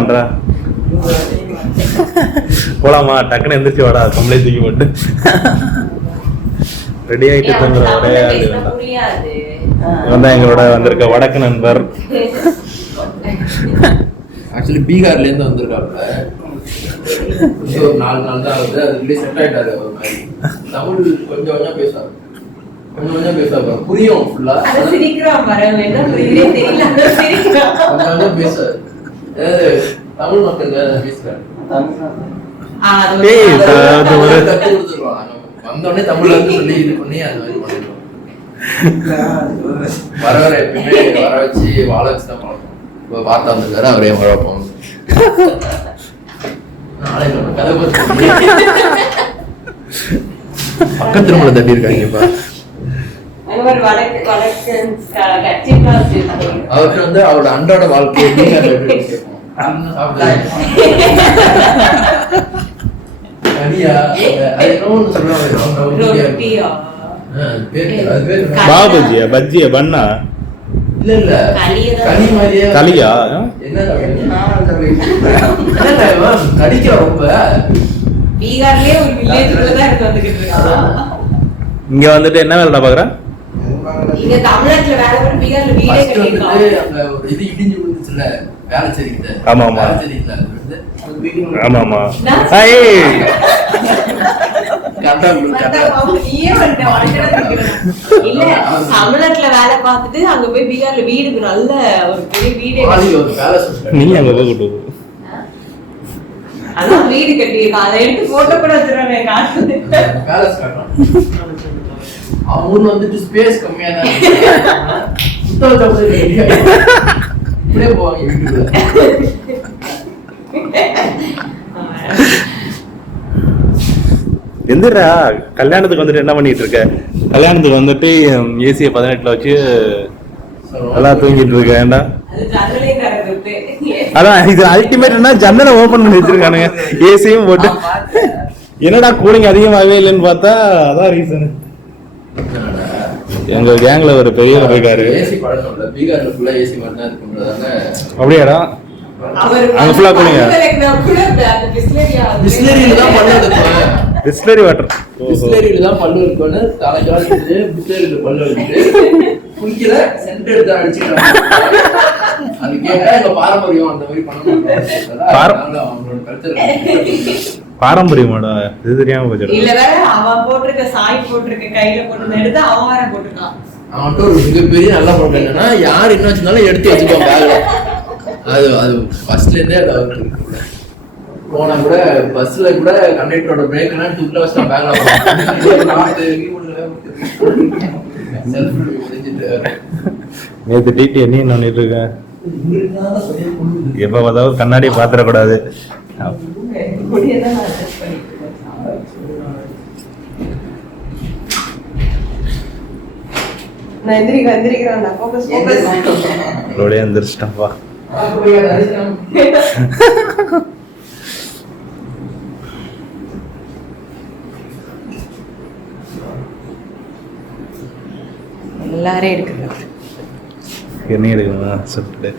ஒன்றா போலாமா? டக்குன்னு எந்திரிச்சு வாடா, கம்பளை தூக்கி போட்டு ரெடி ஆகிட்டு தங்குற ஒரே ஆள் இவன் தான் எங்களோட வந்திருக்க வடக்கு நண்பர். ஆக்சுவலி பீகார்லேருந்து வந்திருக்காப்புல. ஒரு 4 நாள் தான் ஆகுது, அதுக்குள்ளே செட் ஆகிட்டாரு. ஒரு மாதிரி தமிழ் கொஞ்சம் கொஞ்சம் பேசுவார், கொஞ்சம் கொஞ்சம் பேசுவார், புரியும் ஃபுல்லா. கொஞ்சம் கொஞ்சம் பேசுவார், தமிழ் மக்கள் பேசுறாரு. கத்து கொடுத்துருவாங்க, வந்தோடனே தமிழ்ல இருந்து சொல்லி இது பண்ணி அது மாதிரி பண்ணிடுவோம். வர எப்பயுமே வர வச்சு வாழ வச்சு தான் பழக்கம். இப்போ பார்த்தா வந்திருக்காரு, அவரே வளர்ப்போம். நாளைக்கு கதை பக்கத்து ரூம்ல தட்டி இருக்காங்கப்பா. அவருக்கு வந்து அவரோட அன்றாட வாழ்க்கையை பாபுஜியா பஜ்ஜியா பண்ணா இல்ல இல்ல கனி மாதிரியே களியா என்ன கடிக்கிற ரொம்ப பீகார்லயே ஒரு வில்லேஜ்ல தான் வந்துகிட்டு இருக்கான். இங்க வந்துட்டு என்ன வேலை பாக்குறேன்? இங்க தமிழ்நாட்டுல வேலை பண்ண பீகார்ல வீடே கட்டிருக்காங்க. அந்த ஒரு இது இடிஞ்சு விழுந்துச்சுல வேலைச்சேரிக்கிட்ட. ஆமா ஆமா வேலைச்சேரியில ஆமா ஆமா. இல்ல தமிழ்நாட்டுல வேலை பார்த்துட்டு அங்க போய் பீகார்ல வீடு நல்ல ஒரு பெரிய வீடே நீ அங்க போய் அதான் வீடு கட்டியிருக்கான். அதை எடுத்து போட்டோ கூட வச்சிருவாங்க காட்டு. அவங்க வந்துட்டு ஸ்பேஸ் கம்மியா தான் இப்படியே போவாங்க வீட்டுக்குள்ள. எந்திரா, கல்யாணத்துக்கு வந்துட்டு என்ன பண்ணிட்டு இருக்க? கல்யாணத்துக்கு வந்துட்டு ஏசியை 18ல வச்சு நல்லா தூங்கிட்டு இருக்க. ஏண்டா அதான் இது அல்டிமேட்னா ஜன்னலை ஓபன் பண்ணி வச்சிருக்கானுங்க, ஏசியும் போட்டு. என்னடா கூலிங் அதிகமாகவே இல்லைன்னு பார்த்தா அதான் ரீசன். எங்க கேங்ல ஒரு பெரிய போயிருக்காரு. அப்படியாடா? அங்க ஃபுல்லா கூலிங்க, பிஸ்லரி வாட்டர். பிஸ்லரியில தான் பல்லு இருக்குன்னு தலைக்கால பிஸ்லரியில பல்லு வச்சுட்டு குளிக்கல சென்ட் எடுத்து அடிச்சுட்டாங்க. அது கேட்டா எங்க பாரம்பரியம் அந்த மாதிரி பண்ண மாட்டாங்க. அவங்களோட கல்ச்சர் பாரம்பரியமாடா, இது தெரியாம போச்சு. இல்ல வேற அவன் போட்டிருக்க சாய் போட்டிருக்க கையில போட்டு எடுத்து அவன் வேற போட்டுருக்கான். அவன்கிட்ட ஒரு மிகப்பெரிய நல்ல பழக்கம் என்னன்னா, யார் என்ன வச்சிருந்தாலும் எடுத்து வச்சுக்கோ பேக்ல. அது ஃபர்ஸ்ட்ல இருந்தே அது அவருக்கு இருக்கு. போனா கூட பஸ்ல கூட கண்டக்டரோட பிரேக் எல்லாம் தூக்கில வச்சு பேக்ல நேற்று டிடி என்ன பண்ணிட்டு இருக்கேன்? எப்ப பார்த்தாலும் கண்ணாடியை பாத்திரக்கூடாது. எந்திரிச்சிட்டப்பா. எல்லாரும் எடுக்கிறாங்க. என்ன எடுக்கணும் சொல்லிட்டு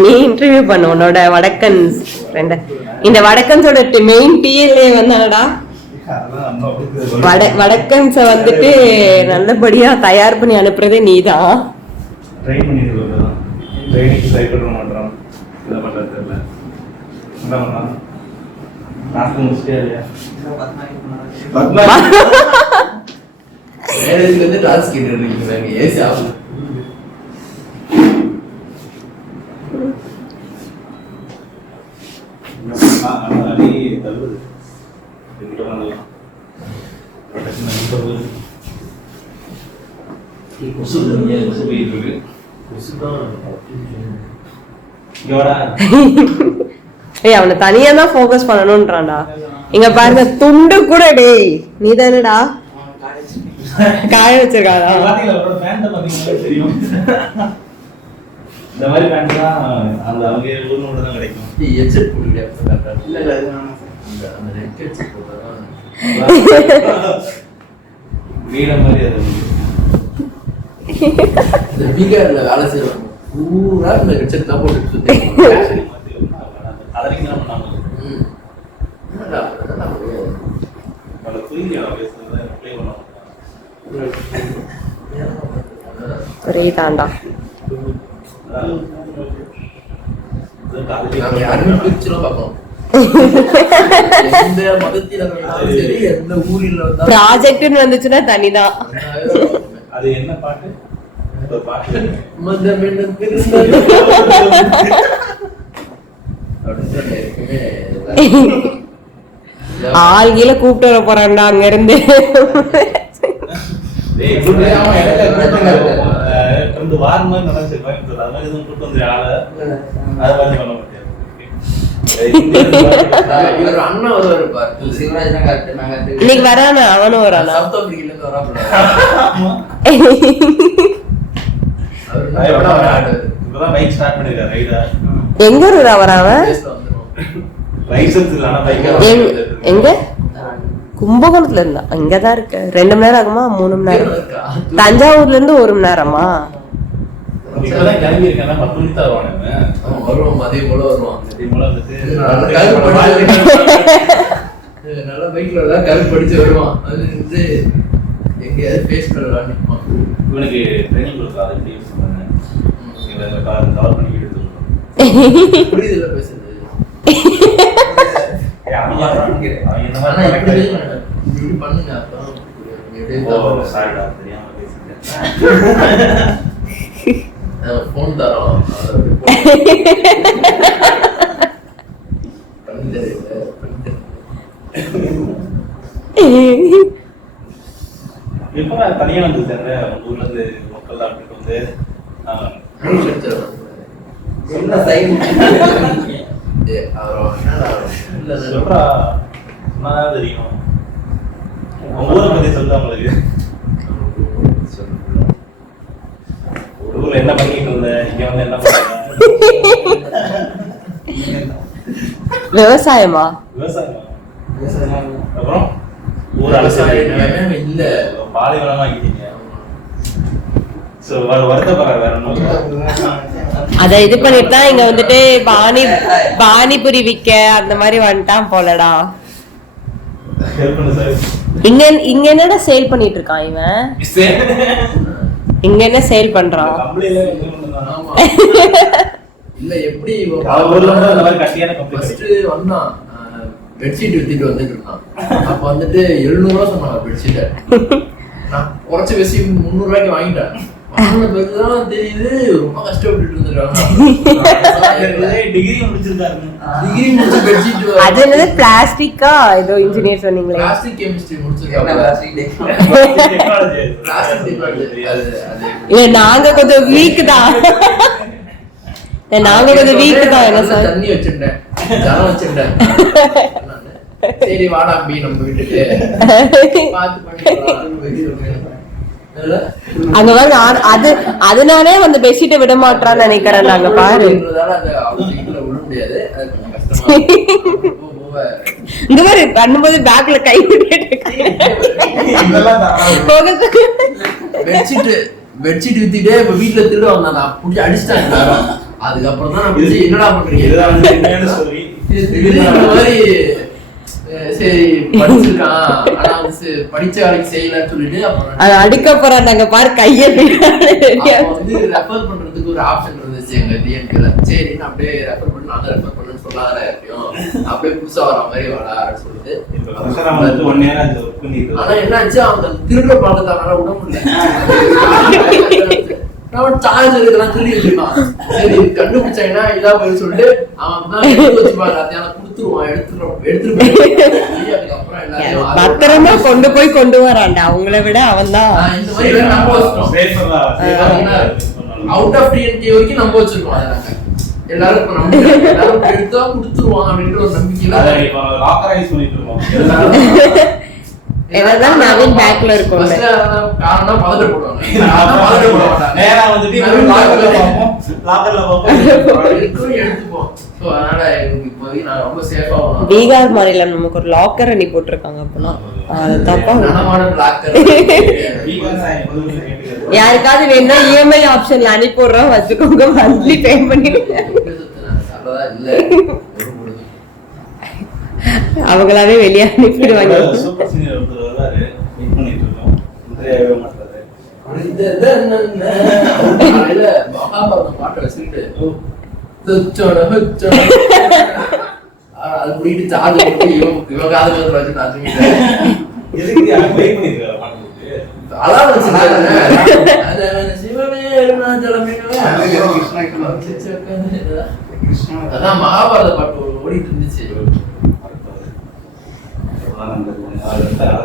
நீ இன்டர்வியூ பண்ண உன்னோட வடக்கன் ஃப்ரெண்ட். இந்த வடக்கன்ஸோட மெயின் டிஎல்ஏ வந்தாடா. வடக்கன்ஸ வந்துட்டு நல்லபடியா தயார் பண்ணி அனுப்புறதே நீதான். ட்ரெயின் பண்ணிட்டு இருக்கோம். ட்ரெயினுக்கு ட்ரை பண்ண மாட்டோம். இத பண்றது இல்ல. என்ன பண்ணலாம்? நாக்கு முஸ்டியா. மேரேஜ்ல இருந்து டான்ஸ் கேட்டு இருக்கீங்க. AC off. அடி தள்ளுது. இது பண்ணலாம். ப்ரொடெக்ஷன் நம்பர் கொசு இருக்கு. அவனை தனியா தான் ஃபோக்கஸ் பண்ணணும்ன்றான்டா. இங்க பாருங்க துண்டு கூட டேய் நீ தானடா காய வச்சிருக்காடா. தெரியும் இந்த மாதிரி பேண்ட் தான் அந்த அவங்க ஊர்ல தான் கிடைக்கும். ஹெட்செட் போடுங்க. இல்ல இல்ல அந்த ஹெட்செட் போடுறதா வீர மாதிரி அது. பீகார்ல வேலை செய்வாங்க பூரா இந்த ஹெட்செட் தான் போட்டு சுத்தி அதற்கு நம்ம நாம என்னடா முடியாது அந்த புரியுது பேசுறத ப்ளே பண்ணலாம் ஒரே தாண்டா நாங்க யாருமே பிரிச்சுலாம் பார்ப்போம் எந்த மதத்தில இருந்தாலும் சரி எந்த ஊரில் இருந்தாலும் ப்ராஜெக்ட்னு வந்துச்சுன்னா தனிதான். அது என்ன பாட்டு? ஒரு பாட்டு மதம் என்ன பிரிந்தது ஆள் கீழே கூப்பிட்டு வர போறான்டா அங்க இருந்து. வாரம் நடந்துச்சு கோயம்புத்தூர் அது மாதிரி எதுவும் கூட்டு வந்து ஆளை அது மாதிரி பண்ண முடியாது. அண்ணா வருவாரு சிவராஜ் தான் கரெக்ட். நாங்க இன்னைக்கு வரானா? அவனும் வரானா? சவுத் ஆப்பிரிக்கால இருந்து வராப்ல. இப்பதான் பைக் ஸ்டார்ட் பண்ணிருக்காரு ரைடா. எங்க ஊரா வராவன்? லைசன்ஸ் இல்ல ஆனா பைக் எங்க? கும்பகோணத்துல இருந்தா. இங்கதான் இருக்கு. 2 மணி நேரம் ஆகுமா 3 மணி நேரம்? தஞ்சாவூர்ல இருந்து 1 மணி நேரமா? இப்பதான் கிளம்பி இருக்கேன். 10 மணிக்கு தான் வருவான். வருவான் மதியம் போல வருவான். மதியம் போல வந்துட்டு நல்ல பைக்ல எல்லாம் கருப்பு படிச்சு வருவான். அது வந்து எங்கேயாவது ஃபேஸ் பண்ணலாம் நிற்பான். இவனுக்கு ட்ரைனிங் கொடுக்க அதை எப்படி யூஸ் பண்ணேன் கவர் பண்ணி எடுத்து புரியுதுல பேசுறது. பண்ணுங்க போன் தரோம் எப்ப தனியா வந்து சேர்ந்தேன் ஊர்ல இருந்து மக்கள் அப்படின்ட்டு வந்து என்ன சைன் சொல்றா சொன்னாதான் தெரியும். உங்க ஊரை பத்தி சொல்லுங்க. உங்களுக்கு ஊர்ல என்ன பண்ணிட்டு இருந்த, இங்க வந்து என்ன பண்ற? விவசாயமா? விவசாயம். அப்புறம் ஊர் அரசியல் இல்ல பாலைவனமா ஆகிட்டீங்க. வருத்தப்படுற வேற ஒன்றும் அத இது பண்ணிட்டு தான் இங்க வந்துட்டு பானிபுரி விக்க அந்த மாதிரி வந்துட்டான் போலடா. இங்க என்னடா சேல் பண்ணிட்டு இருக்கான் இவன்? இங்க என்ன சேல் பண்றான்? இல்ல எப்படி வந்தான் பெட்ஷீட் வித்துட்டு வந்துட்டு இருந்தான். அப்ப வந்துட்டு 700 ரூபா சொன்னாங்க பெட்ஷீட். நான் குறைச்சு பேசி 300 ரூபாய்க்கு வாங்கிட்டேன். பிறகுதான் தெரியுது ரொம்ப கஷ்டப்பட்டு இருந்திருக்காங்க. டிகிரி முடிச்சிருக்காரு. டிகிரி முடிச்சு பெட்ஷீட் அது என்னது பிளாஸ்டிக்கா ஏதோ இன்ஜினியர் சொன்னீங்களே? பிளாஸ்டிக் கெமிஸ்ட்ரி முடிச்சிருக்காங்க. இல்ல நாங்க கொஞ்சம் வீக் தான். நாங்க கொஞ்சம் வீக் தான். என்ன சார் தண்ணி வச்சிருந்தேன், ஜலம் வச்சிருந்தேன். சரி வாடா அப்படி நம்ம விட்டுட்டு பாத்து பண்ணிக்கலாம். அங்க பாருங்க அது அதனாலே வந்து பெட்ஷீட்டை விட மாட்டான்னு நினைக்கிறேன். நாங்க பாரு இங்க பாரு பண்ணும்போது பேக்ல கை பெட்ஷீட் வித்துட்டே இப்ப வீட்டுல திருட வந்தா புடிச்சு அடிச்சிட்டாங்க. அதுக்கப்புறம் தான் என்னடா பண்றீங்க மாதிரி சரி படிச்சிருக்கான் ஆனா படிச்ச வேலைக்கு செய்யலன்னு சொல்லிட்டு அடிக்க போறாங்க பாரு கைய வந்து ரெஃபர் பண்றதுக்கு ஒரு ஆப்ஷன் இருந்துச்சு எங்க டிஎன்கேல. சரி நான் அப்படியே ரெஃபர் பண்ணி நான் ரெஃபர் பண்ணேன்னு சொல்லாத எப்படியும் அப்படியே புதுசா வர மாதிரி வரான்னு சொல்லிட்டு. ஆனா என்னாச்சு அவங்க திருடுற பழக்கத்தானால விட முடியல. சார்ஜர் இதெல்லாம் திருடி வச்சிருக்கான். சரி கண்டுபிடிச்சாங்கன்னா இதா போய் சொல்லிட்டு அவன் தான் எடுத்து வச்சுப்பாங்க. அதையான கொடுத்துருவான் எடுத்துட்டு அதுக்கப்புறம் எல்லாரையும் பத்திரமா கொண்டு வரான்டா. அவங்கள விட அவன் தான் இந்த மாதிரி நம்ப வச்சிருக்கோம். அவுட் ஆஃப் டிஎன்கே வரைக்கும் நம்ப வச்சிருக்கோம். அதை நாங்க எல்லாரும் இப்ப நம்ம எல்லாரும் எடுத்தா கொடுத்துருவான் அப்படின்ற ஒரு நம்பிக்கையில என்னதான் நவீன் பேக்ல இருக்கும் காரணம் பதட்ட போடுவாங்க. பதட்ட போட மாட்டாங்க. நேரா வந்துட்டு லாக்கர்ல பார்ப்போம் எடுத்துப்போம். ஸோ அதனால எனக்கு இப்போதைக்கு நான் ரொம்ப சேஃபா பீகார் மாநிலம் நமக்கு ஒரு லாக்கர் அணி போட்டிருக்காங்க அப்படின்னா அது தப்பா யாருக்காவது வேணும்னா இஎம்ஐ ஆப்ஷன்ல அனுப்பி விடுறோம் வச்சுக்கோங்க மந்த்லி பே பண்ணிடுங்க அவங்களாவே வெளியே அனுப்பிடுவாங்க. சூப்பர் சீனியர் ஒருத்தர் வருவாரு வெயிட் பண்ணிட்டு இருக்கோம் தெரியவே மாட்டாரு மகாபாரதம் பாட்டை வச்சுக்கிட்டு அது முடிட்டு சார்ஜ் இவங்க காது வச்சு நான் எதுக்கு வெயிட் பண்ணிட்டு இருக்காரு பாட்டு அதான் வச்சுருக்காங்க சிவனே அருணாச்சலமே அதான் மகாபாரத பாட்டு ஓடிட்டு இருந்துச்சு.